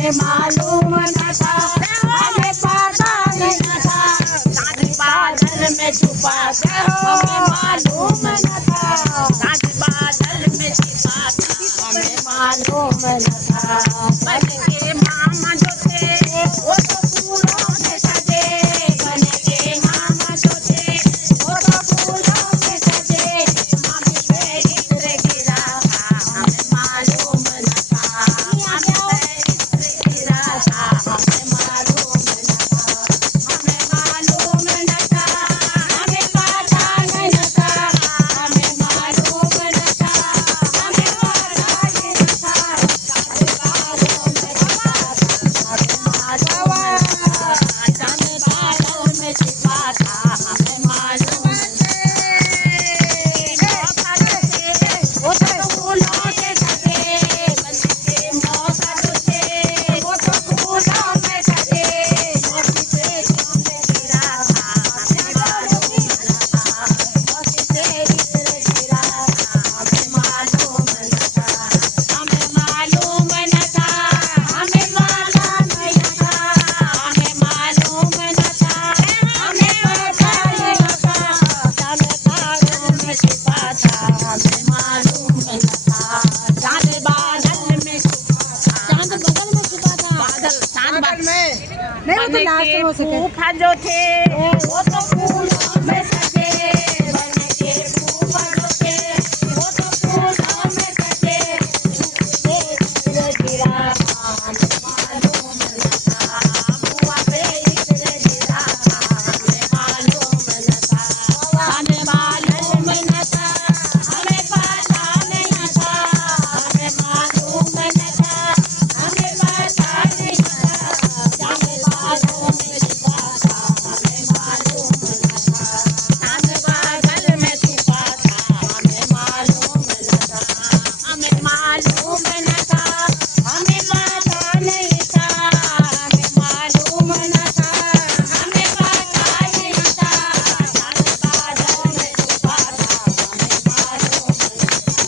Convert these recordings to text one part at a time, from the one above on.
हमें मालूम न था, हमें पता नहीं था, चाँद बादल में छुपा था, हमें मालूम न था, चाँद बादल में छुपा था, हमें मालूम न था। बन के मामा जो थे वो तो फूलों में सजे, बन के मामा जो थे वो तो फूलों में सजे, मामी पे इत्र गिरा था, हमें मालूम न था, मामी पे इत्र गिरा था, हमें मालूम न था, हमें मालूम न था, हमें पता नहीं था, हमें मालूम न था, हमें पता नहीं था, चाँद बादल में छिपा था, हमें मालूम न था, चाँद बादल में छिपा था, हमें मालूम न था। वो तो फूलों से सजे, बन के मौसा जो थे वो तो फूलों में सजे, मौसी पे चाँद गिरा था, हमें मालूम न था, मौसी पे इत्र गिरा था, हमें मालूम न था, हमें मालूम न था, हमें पता नहीं था, हमें मालूम न था, हमें पता नहीं था, चाँद बादल में छिपा था, हमें मालूम न था, चाँद बादल में छुपा था, चाँद बगल में छुपा था, बादल चाँद बादल में नहीं, वो तो लास्ट में हो सके। फूफा जो थे वो तो फूलों में सजे, बन के फूफा जो थे वो तो फूलों में सजे, पे इत्र गिरा था, हमें मालूम न था, बुआ पे इत्र गिरा था, हमें मालूम न था, हमें मालूम न था, हमें पता नहीं था, हमें मालूम न था, हमें पता नहीं था, चाँद बादल में छुपा था, हमें मालूम न था, चाँद बादल में छुपा था, हमें मालूम न था, हमें मालूम न था, हमें पता नहीं था, हमें मालूम न था, हमें पता नहीं था, चाँद बादल में छुपा था, हमें मालूम न था,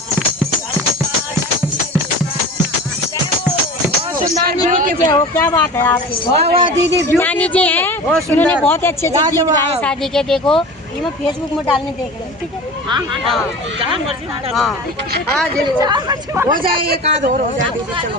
चाँद बादल में छुपा था। बहुत सुंदर दीदी की हो, क्या बात है आपकी। वाह वाह दीदी, नानी जी हैं, उन्होंने बहुत अच्छे अच्छे गीत गाए शादी के। देखो ये मैं फेसबुक में डालने देख रही हूँ, ठीक है। हाँ हाँ, जहाँ मर्जी डालो। हाँ, हो जाए एक आध और हो जाए दीदी, चलो।